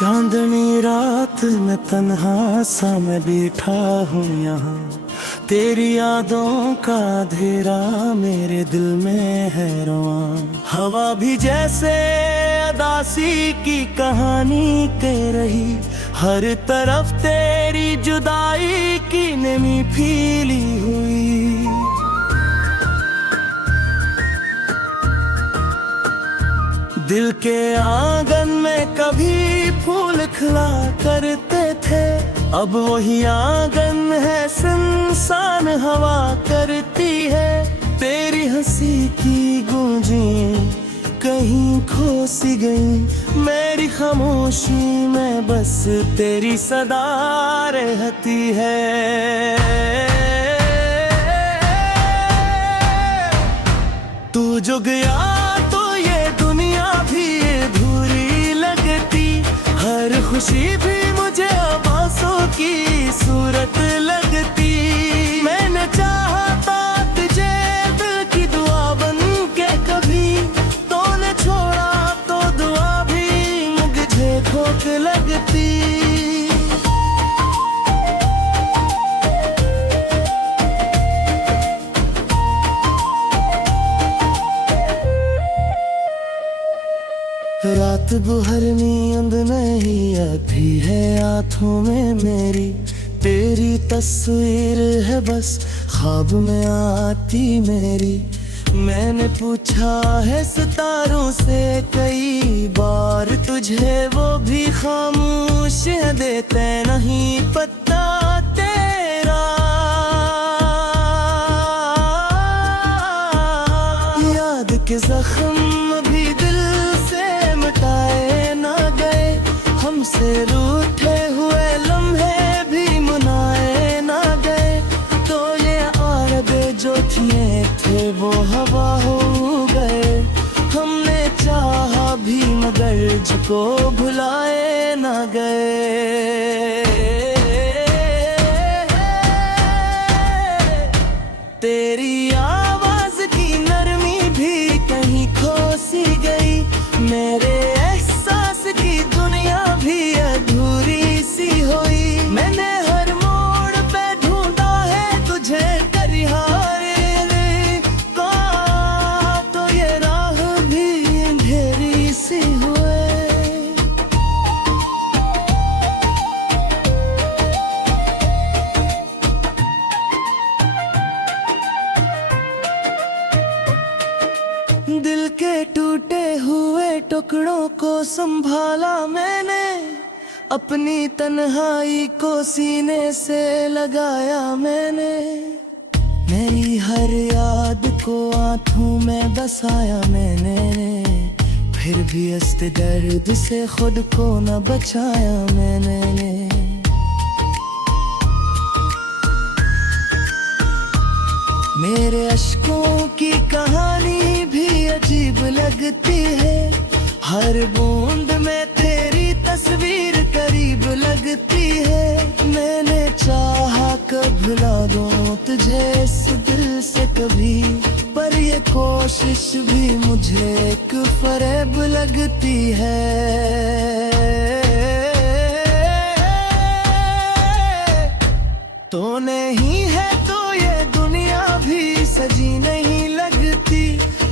चांदनी रात में तन्हा सा मैं बैठा हूँ यहाँ, तेरी यादों का अंधेरा मेरे दिल में है रवां। हवा भी जैसे अदासी की कहानी कह रही, हर तरफ तेरी जुदाई की नमी फैली हुई। दिल के आंगन में कभी फूल खिला करते थे, अब वही आंगन है सुनसान हवा करती है। तेरी हंसी की गूंजें कहीं खो सी गई, मेरी खामोशी में बस तेरी सदा रहती है। तू जो गया तो ये दुनिया भी अधूरी लगती, हर खुशी भी मुझे आभासों की सूरत लगती। मैंने चाहता तुझे दिल की दुआ बन के कभी, तूने छोड़ा तो दुआ भी मुझे खोट लगती। रात भर नींद नहीं आती है आँखों में मेरी, तेरी तस्वीर है बस ख्वाब में आती मेरी। मैंने पूछा है सितारों से कई बार तुझे, वो भी खामोश देते नहीं पता तेरा। याद के जख्म भी दिल से मिटाए ना गए, हमसे रूठे हुए लम्हे भी मनाए ना गए। तो ये आरज़े जो थे वो हवा हो गए, हमने चाहा भी मगर जिसको भुलाए ना गए। तेरी आवाज की नरमी भी कहीं खो सी गई, मेरे एहसास की दुनिया भी अधूरी सी हुई। मैंने हर मोड़ पे ढूंढा है तुझे करिहारे का, तो ये राह भी अंधेरी सी हुए। दिल के टूटे हुए टुकड़ों को संभाला मैंने, अपनी तन्हाई को सीने से लगाया मैंने। मेरी हर याद को आँखों में बसाया मैंने, फिर भी अस्ते दर्द से खुद को न बचाया मैंने। मेरे अश्कों की कहानी भी अजीब लगती है, हर बूंद में तेरी तस्वीर करीब लगती है। मैंने चाहा कब भुला दूं तुझे इस दिल से कभी, पर ये कोशिश भी मुझे एक फरेब लगती है। तो नहीं है तो ये दुनिया भी सजी नहीं लगती,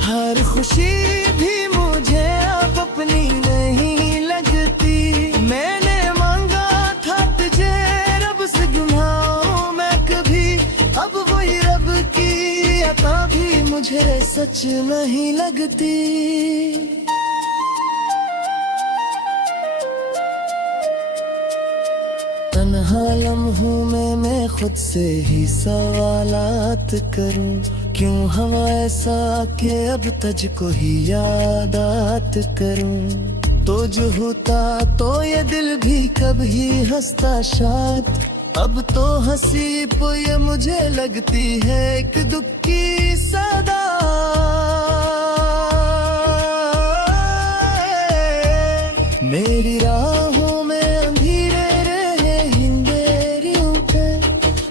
हर खुशी भी मुझे अब अपनी नहीं लगती। मैंने मांगा था तुझे रब से गुनाहों में कभी, अब वही रब की अता भी मुझे सच नहीं लगती। तन्हा लम्हों में मैं खुद से ही सवालात करूं, क्यों हवा ऐसा कि अब तुझको ही यादात करूं। तो जो होता तो ये दिल भी कभी हंसता शायद, अब तो हंसी पे ये मुझे लगती है एक दुख की सदा। मेरी राहों में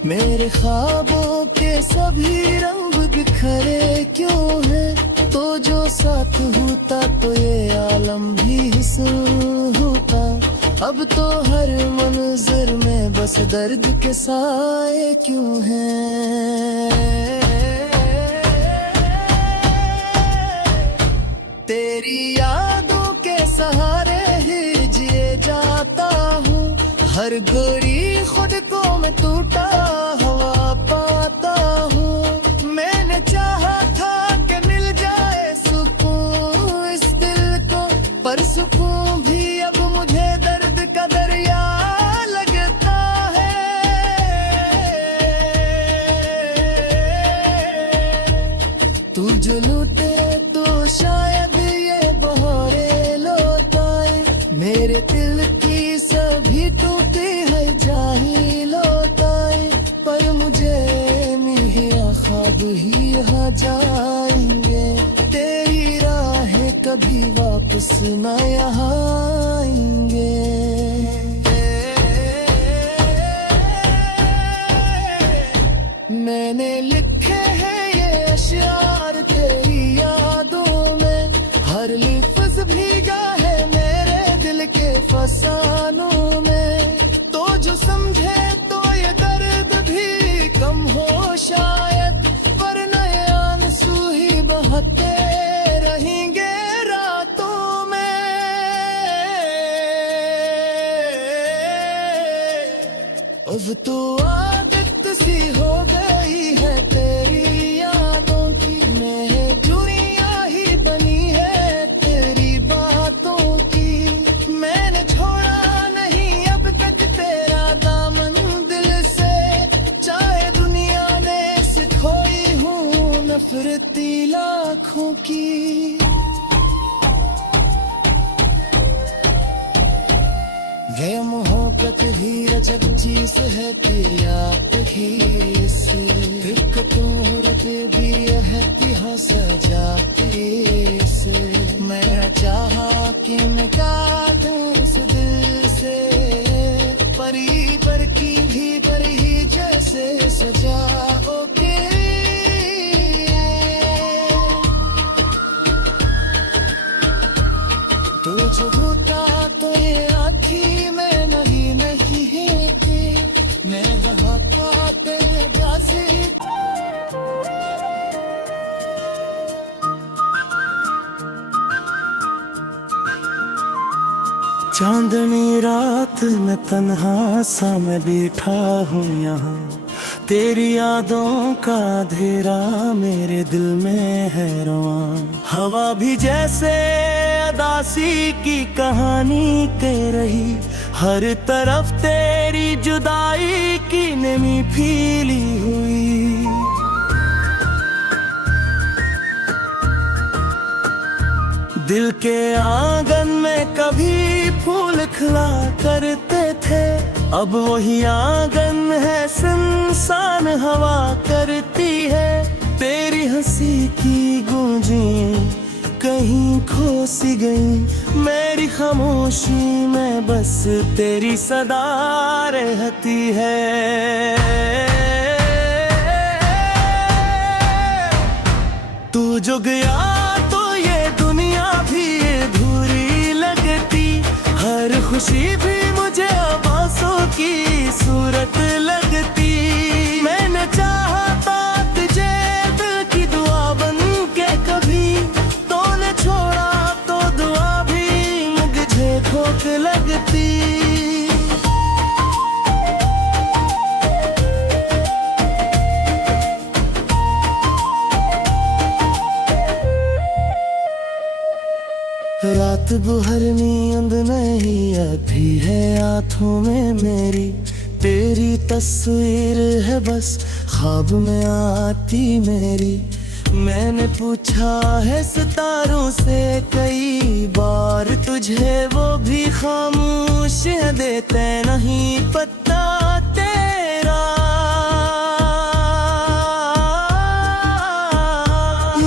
मेरे ख्वाबों के सभी रंग बिखरे क्यों हैं, तो जो साथ होता तो ये आलम भी हुस्न होता। अब तो हर मंजर में बस दर्द के साए क्यों हैं। तेरी यादों के सहारे ही जिए जाता हूँ, हर गोरी खुद को मैं टूटा हुआ पाता हूँ। मैंने चाहा था कि मिल जाए सुकून इस दिल को, पर सुकून भी अब मुझे दर्द का दरिया लगता है। तू जो लूटे तो शायद ये बहारे लौटाए, मेरे दिल की सभी टूटी है जाही लौटाए। पर मुझे मिलिया ख्वाब ही यहाँ जाएंगे, तेरी राहें कभी वापस न यहाँ आएंगे। मैंने लिखे हैं ये अशआर तेरी यादों में, हर लफ्ज़ भीगा है मेरे दिल के फसानों में। तो जो समझे तो ये दर्द भी कम हो शायद, पर नए आंसू ही बहते रहेंगे रातों में। अब तो आदत सी हो गई है तेरी यादों की, मैं जुड़िया ही बनी है तेरी बातों की। मैंने छोड़ा नहीं अब तक तेरा दामन दिल से, चाहे दुनिया में सिखोई हूँ नफरती लाखों की। ये मोहब्बत ही रजब चीज है कि आप ही से, भी है सजा से। मैं चाहा कि मैं काटूं इस दिल से, परी पर की भी पर ही जैसे सजाओगे। तो जो होता तो ये आँखी में नहीं है कि मैं बहाता तेरे प्यासे। चांदनी रात में तन्हा सा मैं बैठा हूँ यहाँ, तेरी यादों का अंधेरा मेरे दिल में है रवां। हवा भी जैसे अदासी की कहानी कह रही, हर तरफ तेरी जुदाई की नमी फैली हुई। दिल के आंगन में कभी फूल खिला करते थे, अब वही आंगन है सुनसान हवा करती है। तेरी हंसी की गूंजें कहीं खो सी गई, मेरी खामोशी में बस तेरी सदा रहती है। तू जो गया तो ये दुनिया भी अधूरी लगती, हर खुशी भी मुझे आवाज़ों की सूरत लगती। मैंने चाहा था तुझे दिल की दुआ बन के कभी, तूने छोड़ा तो दुआ भी मुझे खोट लगती। रात भर नींद नहीं आती है आँखों में मेरी, तेरी तस्वीर है बस ख्वाब में आती मेरी। मैंने पूछा है सितारों से कई बार तुझे, वो भी खामोश है देते नहीं पता तेरा।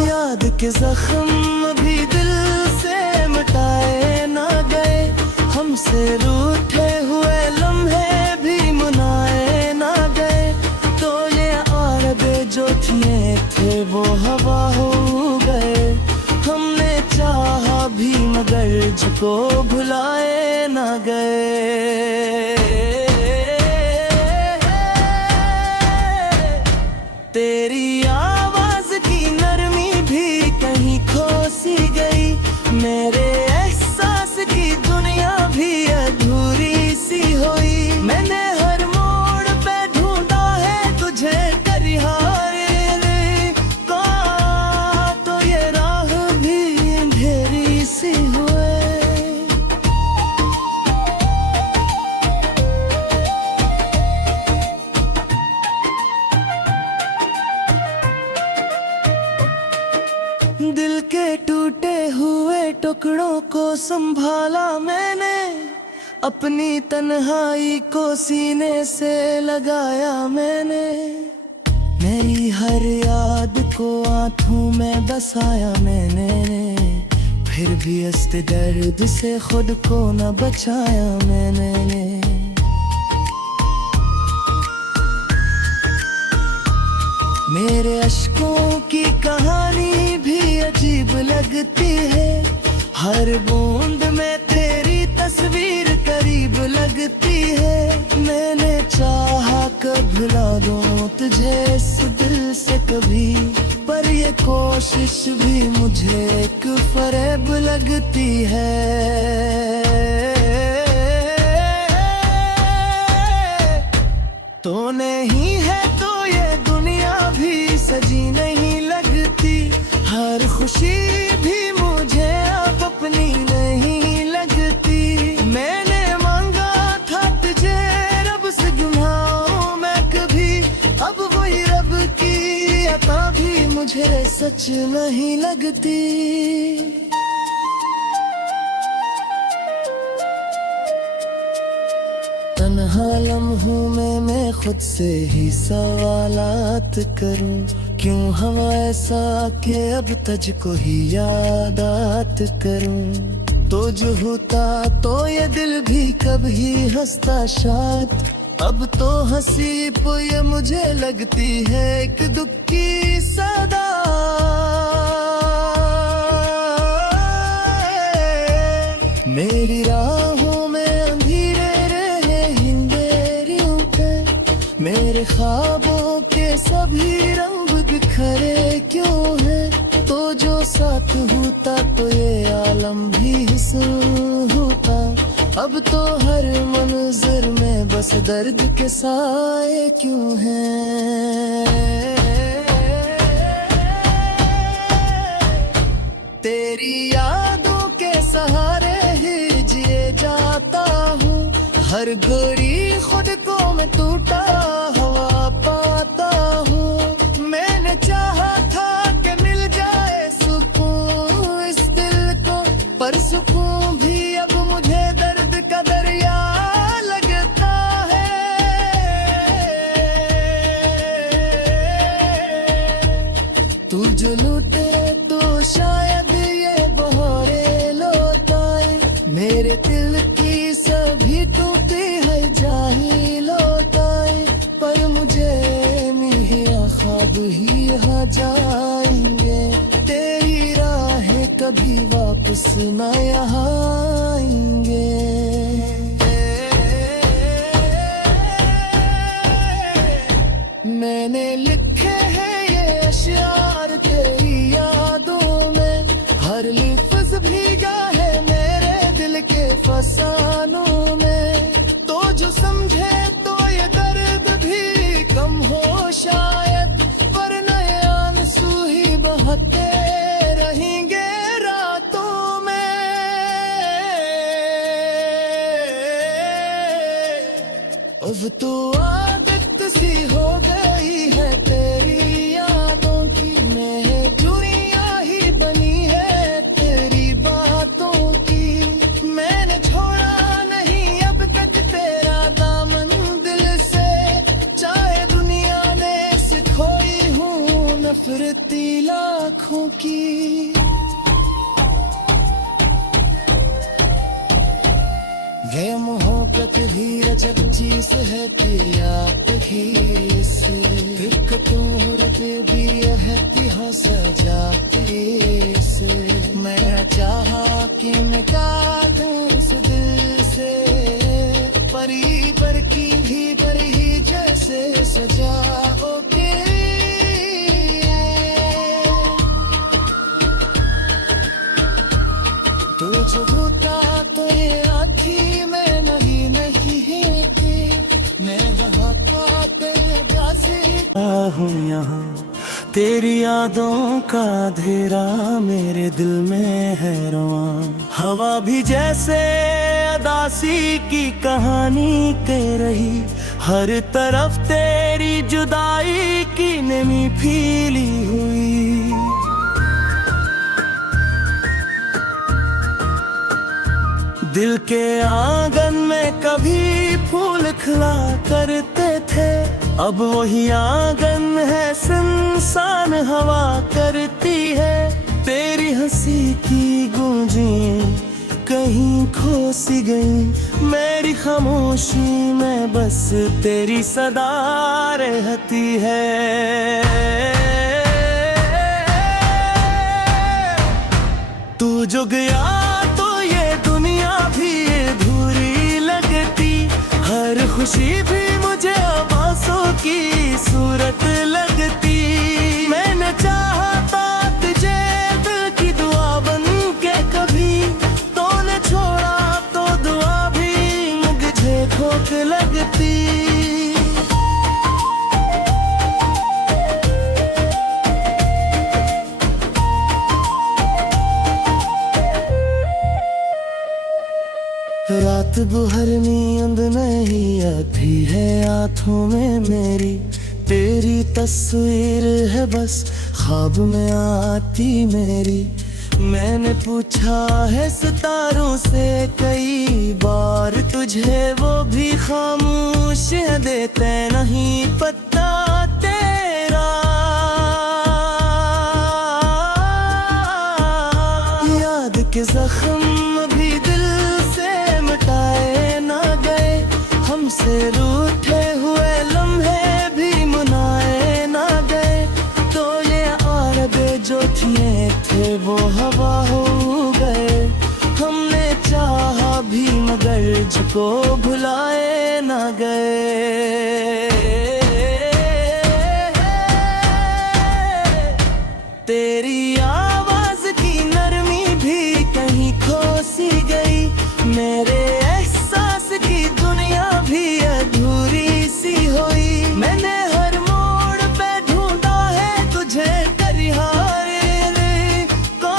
याद के जख्म भी दिल से मिटाए ना गए, हमसे रूठे हुए लम्हे भी मनाए ना गए। तो ये आरज़े जो थे वो हवा हो गए, हमने चाहा भी मगर जिसको भुलाए ना गए। तेरी आवाज की नरमी भी कहीं खो सी गई, मेरे एहसास की दुनिया भी अधूरी सी हुई। मैंने हर मोड़ पे ढूंढा है तुझे, करिहारे का तो ये राह भी अंधेरी सी हुए। दिल के टूटे हुए टुकड़ों को संभाला मैंने, अपनी तन्हाई को सीने से लगाया मैंने। मेरी हर याद को आंखों में बसाया मैंने, फिर भी हंसते दर्द से खुद को न बचाया मैंने। मेरे अश्कों की कहानी भी अजीब लगती है, हर बूंद में तेरी तस्वीर करीब लगती है। मैंने चाहा कब भुला दूं तुझे इस दिल से कभी, पर ये कोशिश भी मुझे एक फरेब लगती है। तो नहीं है तो ये दुनिया भी सजी नहीं लगती, हर खुशी भी मुझे अब अपनी नहीं लगती। मैंने मांगा था तुझे रब से गुनाहों मैं कभी, अब वही रब की अता भी मुझे सच नहीं लगती। तन्हा लम्हों में मैं खुद से ही सवालात करूं, क्यों हवा ऐसा कि अब तुझको ही यादात करूं। तो जो होता तो ये दिल भी कभी हंसता शायद, अब तो हंसी पे ये मुझे लगती है एक दुख की सदा। मेरी राहों में मेरे ख्वाबों के सभी रंग बिखरे क्यों हैं। तो जो साथ होता तो ये आलम भी हुस्न होता, अब तो हर मंजर में बस दर्द के साए क्यों हैं। तेरी यादों के सहारे ही जिए जाता हूँ, हर घड़ी खुद को मैं टूटा हवा पाता हूँ। मैंने चाहा था कि मिल जाए सुकून इस दिल को, पर सुकून भी अब मुझे दर्द का दरिया लगता है। तू जो लूटे तो शायद ये बहारे लौटाए, मेरे दिल की सभी टूटी है जाही लौटाए। पर मुझे मिया ख्वाब ही यहाँ जाएंगे, तेरी राहें कभी वापस न यहाँ आएंगे। मैंने लिखे हैं ये अशआर तेरी यादों में, हर लफ्ज़ भीगा है मेरे दिल के फसानों में। तो जो समझे तो ये दर्द भी कम हो शायद, पर नए आंसू ही बहते रहेंगे रातों में। अब तो आदत सी हो गई है तेरी यादों की, मैं दुनिया ही बनी है तेरी बातों की। मैंने छोड़ा नहीं अब तक तेरा दामन दिल से, चाहे दुनिया ने सिखोई हूँ नफरती लाखों की। ये मोहब्बत भी अजब चीज है कि आप ही से दिक्कतों भी है सजाते से। मैं चाहा कि मिटा दूं उस दिल से होता तेरे आँखी में नहीं मैं वहाँ तेरे प्यासे हूँ यहाँ तेरी यादों का अंधेरा मेरे दिल में है रवां हवा भी जैसे अदासी की कहानी कह रही हर तरफ तेरी जुदाई की नमी फीली हुई दिल के आंगन में कभी फूल खिला करते थे अब वही आंगन है सुनसान हवा करती है तेरी हंसी की गूंजें कहीं खो सी गई मेरी खामोशी में बस तेरी सदा रहती है तू जो गया तो ये दुनिया भी अधूरी लगती हर खुशी भी मुझे आवाज़ों की सूरत लगती मैंने चाहता तुझे दिल की दुआ बन के कभी तूने छोड़ा तो दुआ भी मुझे खोट लगती रात भर नींद नहीं आती है आँखों में मेरी तेरी तस्वीर है बस ख्वाब में आती मेरी मैंने पूछा है सितारों से कई बार तुझे वो भी खामोश देते नहीं पता तेरा याद के जख्म भी दिल से मिटाए ना गए हमसे रूठे हुए लम्हे भी मनाए ना गए तो ये आरज़ जो थे वो हवा हो गए हमने चाहा भी मगर जिसको भुलाए ना गए तेरी आवाज़ की नरमी भी कहीं खो सी गई मेरे एहसास की दुनिया भी अधूरी सी हुई मैंने हर मोड़ पे ढूंढा है तुझे करिहारे का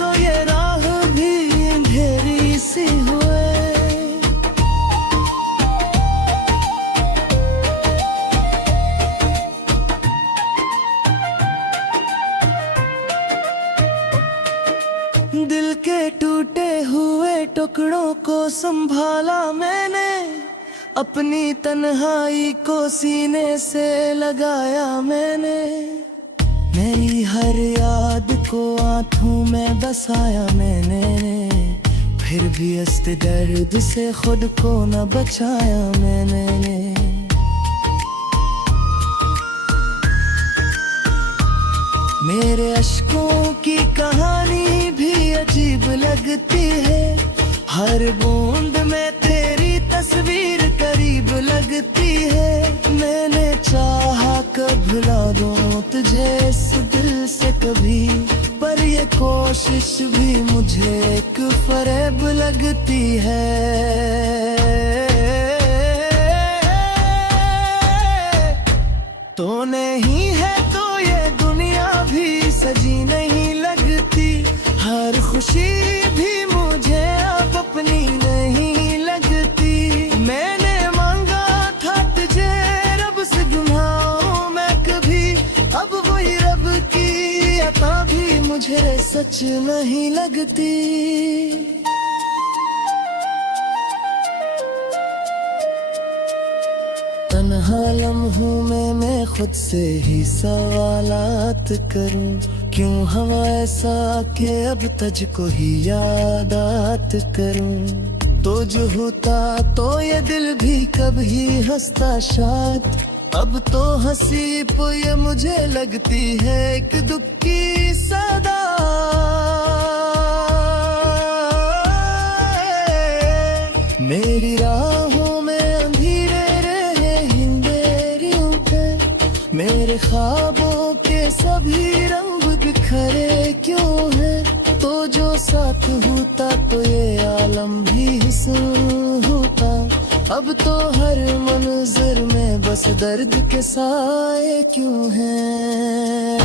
तो ये राह भी अंधेरी सी हुए दिल के टूटे हुए टुकड़ों को संभाला मैंने अपनी तन्हाई को सीने से लगाया मैंने मेरी हर याद को आँखों में बसाया मैंने फिर भी अस्ते दर्द से खुद को न बचाया मैंने मेरे अश्कों की कहानी भी अजीब लगती है हर बूंद में तेरी तस्वीर करीब लगती है मैंने चाहा कब भुला दूं तुझे इस दिल से कभी पर ये कोशिश भी मुझे एक फरेब लगती है तो नहीं है तो ये दुनिया भी सजी नहीं लगती हर खुशी भी मुझे अब अपनी नहीं लगती मैंने मांगा था तुझे रब से गुनाहों मैं कभी अब वही रब की अता भी मुझे सच नहीं लगती तन्हा लम्हों में मैं खुद से ही सवालात करूं क्यों हवा ऐसा कि अब तुझको ही यादात करूं तो जो होता तो ये दिल भी कभी हंसता शायद अब तो हंसी पे ये मुझे लगती है एक दुख की सदा मेरी राहों में अंधेरे रहे हिंदेरी उठे मेरे ख्वाबों के सभी रंग बिखरे क्यों है तो जो साथ हूँ अब तो हर मंजर में बस दर्द के साए क्यों हैं।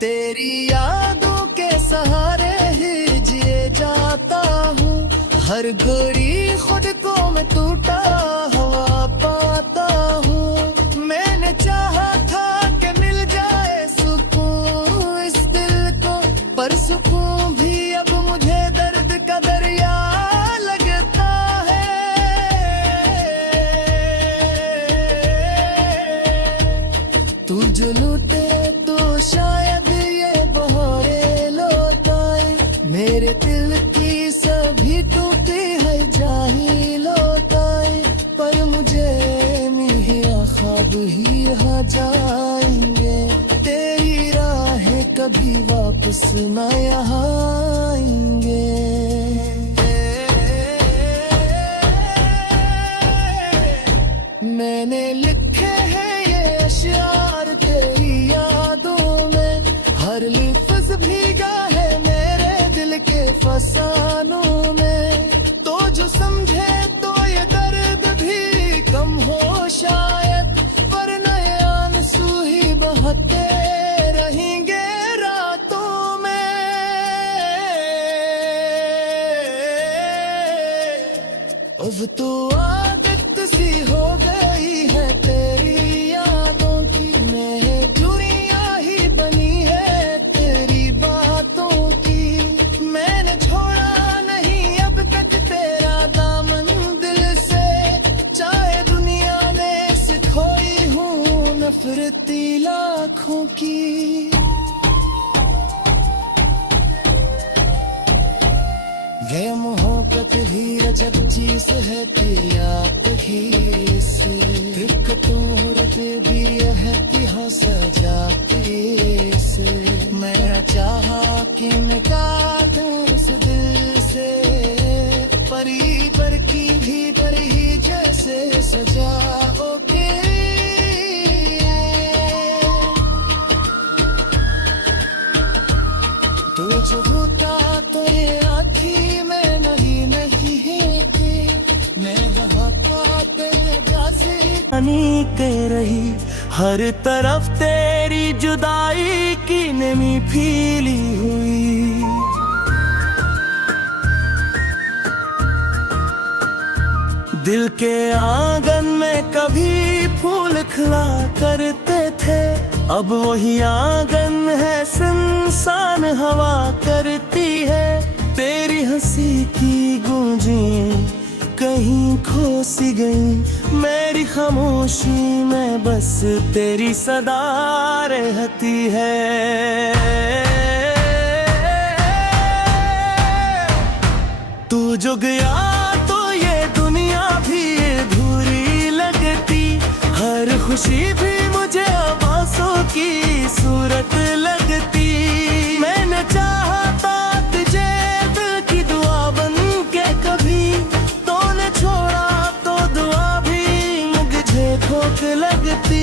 तेरी यादों के सहारे ही जिए जाता हूँ, हर घड़ी खुद को मैं टूटा हुआ पाता हूँ। मैंने चाहा था कि मिल जाए सुकून इस दिल को, पर सुकून भी अब मुझे दर्द का दरिया लगता है। तू जो लूटे तो शायद ये बहारे लौटाए, मेरे दिल की सभी टूटी है जाही लौटाए। पर मुझे मिया ख्वाब ही यहाँ जाएंगे, तेरी राहें कभी वापस न यहाँ आएंगे। मैंने लिखे हैं ये अशआर तेरी यादों में, हर लफ्ज़ भीगा है मेरे दिल के फसानों में। तो जो समझे तो ये दर्द भी कम हो शायद, पर नए आंसू ही बहते रहेंगे रातों में। अब तो आदत सी हो गई है तेरी यादों की, महजूरियां ही बनी है तेरी बातों की। मैंने छोड़ा नहीं अब तक तेरा दामन दिल से, चाहे दुनिया ने सिखोई हूँ नफरती लाखों की। ये मोहब्बत भी अजब चीज है कि आप ही से, दिक्कतों भी है सजाती से। मैं चाहा कि निकाल दूं इस दिल से, परी पर की भी पर ही जैसे सजाओगे। तो जो होता तो ये आँखी में नहीं थी, मैं वहाँ तेरे जैसे पानी के रही, हर तरफ तेरी जुदाई की नमी फैली हुई। दिल के आंगन में कभी फूल खिला करते थे, अब वही आंगन है सुनसान हवा करती है। तेरी हंसी की गूंजें कहीं खो सी गई, मेरी खामोशी में बस तेरी सदा रहती है। तू जो गया तो ये दुनिया भी अधूरी लगती, हर खुशी भी मुझे आवाज़ों की सूरत लगती। मैंने चाहा था तुझे दिल की दुआ बन के कभी, तूने छोड़ा तो दुआ भी मुझे खोट लगती।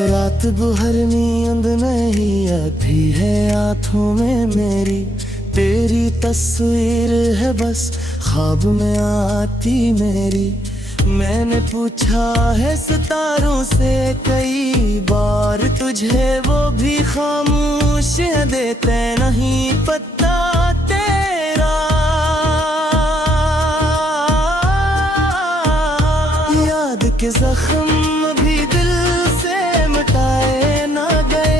रात भर नींद नहीं आती है आँखों में मेरी, तेरी तस्वीर है बस ख्वाब में आती मेरी। मैंने पूछा है सितारों से कई बार तुझे, वो भी खामोश है देते नहीं पता तेरा। याद के जख्म भी दिल से मिटाए ना गए,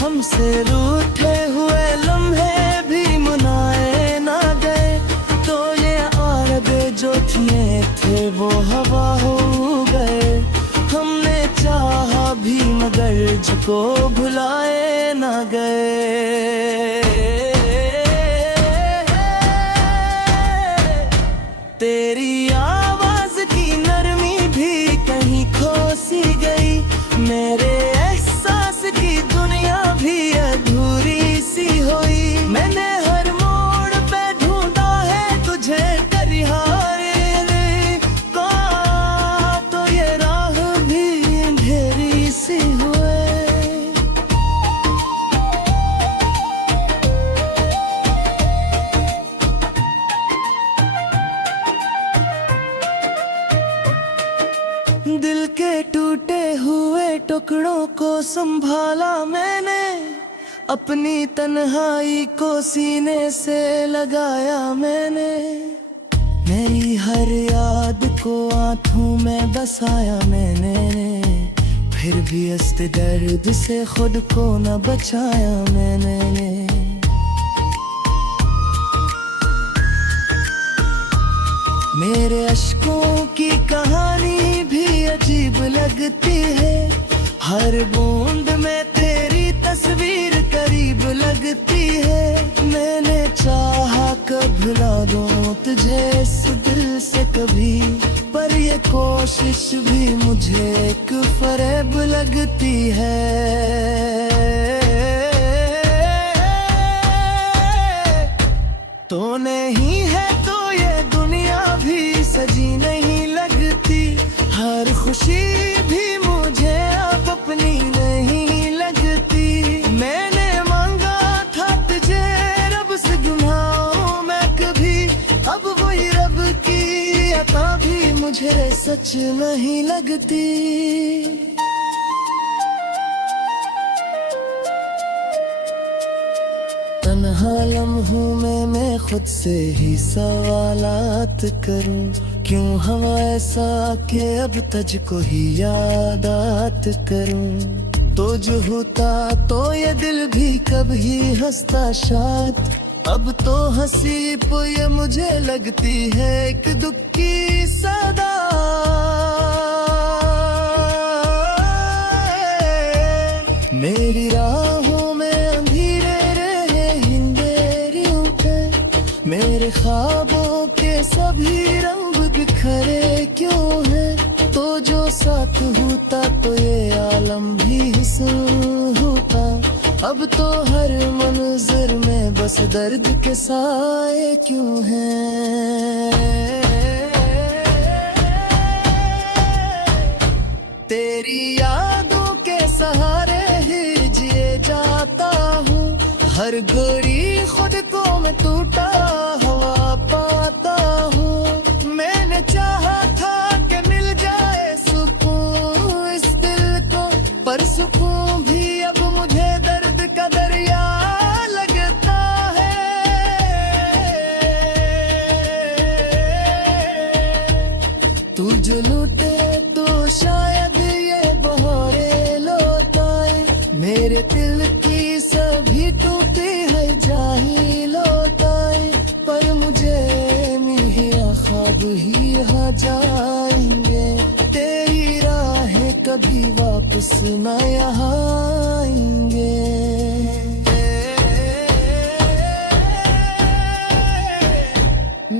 हमसे रूठे हुए लम्हे भी मनाए ना गए। तो ये आरब जो थे वो हवा हो गए, हमने चाहा भी मगर जिसको भुलाए ना गए। तेरी आवाज की नरमी भी कहीं खो सी गई, मेरे एहसास की दुनिया भी अधूरी सी हुई। मैंने हर मोड़ पे ढूंढा है तुझे, करिहारे कौन दिल के टूटे हुए टुकड़ों को संभाला मैंने, अपनी तन्हाई को सीने से लगाया मैंने। मेरी हर याद को आँखों में बसाया मैंने, फिर भी इस दर्द से खुद को न बचाया मैंने। मेरे अश्कों की कहानी भी अजीब लगती है, हर बूंद में तेरी तस्वीर करीब लगती है। मैंने चाहा कब भुला दूं तुझे इस दिल से कभी, पर ये कोशिश भी मुझे एक फरेब लगती है। तो नहीं है तो ये दुनिया भी सजी नहीं लगती, हर खुशी भी मुझे अब अपनी नहीं लगती। मैंने मांगा था तुझे रब से गुनाहों मैं कभी, अब वही रब की अता भी मुझे सच नहीं लगती। तन्हा लम्हों में मैं खुद से ही सवालात करूं, क्यों हवा ऐसा कि अब तुझको ही यादात करूं। तो जो होता तो ये दिल भी कभी हंसता शायद, अब तो हंसी पे ये मुझे लगती है एक दुख की सदा। मेरी राहों में अंधेरे रहे हिंदेरी उठे, मेरे ख्वाबों के सभी रंग बिखरे क्यों है। तो जो साथ होता तो ये आलम भी हुस्न होता, अब तो हर मंजर में बस दर्द के साए क्यों हैं। तेरी यादों के सहारे ही जिए जाता हूँ, हर घड़ी खुद को मैं टूटा हुआ पाता हूँ। मैंने चाहा था कि मिल जाए सुकून इस दिल को, पर सुकून भी अब मुझे दर्द का दरिया लगता है। तू जो लूटे तो शायद ये बहारे लौटाए, मेरे दिल की सभी टूटी है जाही लौटाए। पर मुझे मिहिया ख्वाब ही यहाँ जाएंगे, तेरी राहें कभी वापस न यहाँ आएंगे।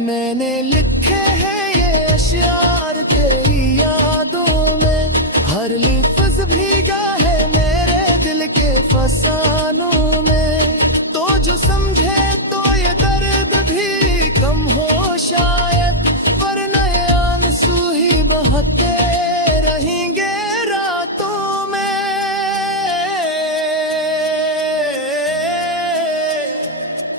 मैंने लिखे हैं ये अशआर तेरी यादों में, हर लफ्ज़ भीगा है मेरे दिल के फसानों में। तो जो समझे तो ये दर्द भी कम हो शायद, पर नए आंसू ही बहते रहेंगे रातों में।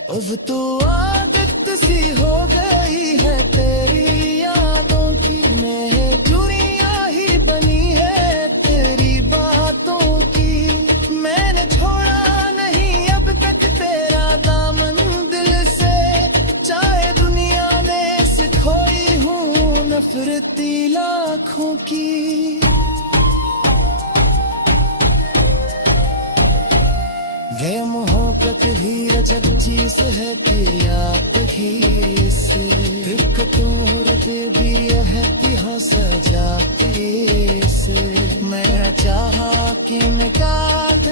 अब तो आदत सी हो गई है तेरी यादों की, मैं दुनिया ही बनी है तेरी बातों की। मैंने छोड़ा नहीं अब तक तेरा दामन दिल से, चाहे दुनिया ने सिखोई हूँ नफरती लाखों की। ये मोहब्बत ही रजब चीज है तेरी आप ही से, दिक्कतों भी है तिहा सजाते से। मैं चाहा कि निकाल